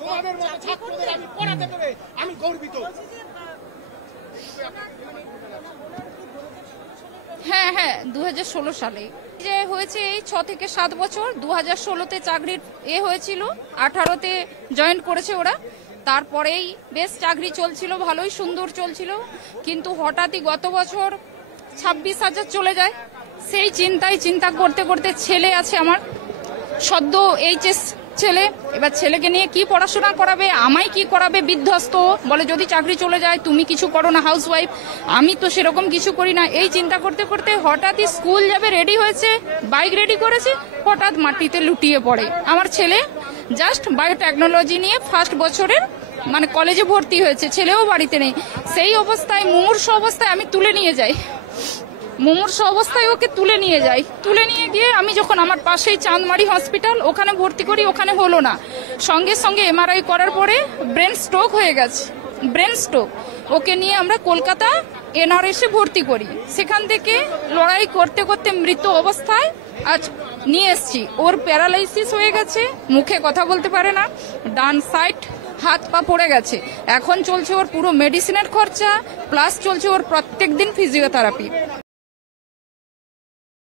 তোমাদের মতো ছাত্রদের আমি পড়াতে পেরে আমি গর্বিত। হ্যাঁ হ্যাঁ, 2016 সালে যে হয়েছে, এই 6 থেকে 7 বছর। 2016তে চাকরির হয়েছিল, 18তে জয়েন করেছে ওরা। তারপরেই বেশ চাকরি চলছিল, ভালোই সুন্দর চলছিল, কিন্তু হঠাৎই গত বছর 26,000 চলে যায়। সেই চিন্তা করতে করতে, ছেলে আছে আমার সদ্য এইচএস ছেলে, এবার ছেলেকে নিয়ে কি পড়াশোনা করাবে, আমায় কি করাবে, বিধ্বস্ত। বলে যদি চাকরি চলে যায় তুমি কিছু করো না, হাউস ওয়াইফ। আমি তো সেরকম কিছু করি না। এই চিন্তা করতে করতে হঠাৎই স্কুল যাবে রেডি হয়েছে, বাইক রেডি করেছে, হঠাৎ মাটিতে লুটিয়ে পড়ে। আমার ছেলে জাস্ট বায়োটেকনোলজি নিয়ে ফার্স্ট বছরের মানে কলেজে ভর্তি হয়েছে, ছেলেও বাড়িতে নেই। সেই অবস্থায়, মুমূর্ষ অবস্থায় আমি তুলে নিয়ে যাই, মুমূর্ষ অবস্থায় ওকে তুলে নিয়ে যাই। তুলে নিয়ে গিয়ে আমি যখন আমার পাশেই চাঁদমারি হসপিটাল, ওখানে ভর্তি করি, ওখানে হলো না। সঙ্গে সঙ্গে এমআরআই করার পরে ব্রেন স্ট্রোক হয়ে গেছে, ব্রেন স্ট্রোক। ওকে নিয়ে আমরা কলকাতা এনআরএসে ভর্তি করি। সেখান থেকে লড়াই করতে করতে মৃত অবস্থায় আজ নিয়ে এসছি। ওর প্যারালাইসিস হয়ে গেছে, মুখে কথা বলতে পারে না, ডান সাইড হাত পা পড়ে গেছে। এখন চলছে ওর পুরো মেডিসিনের খরচা, প্লাস চলছে ওর প্রত্যেকদিন ফিজিওথেরাপি।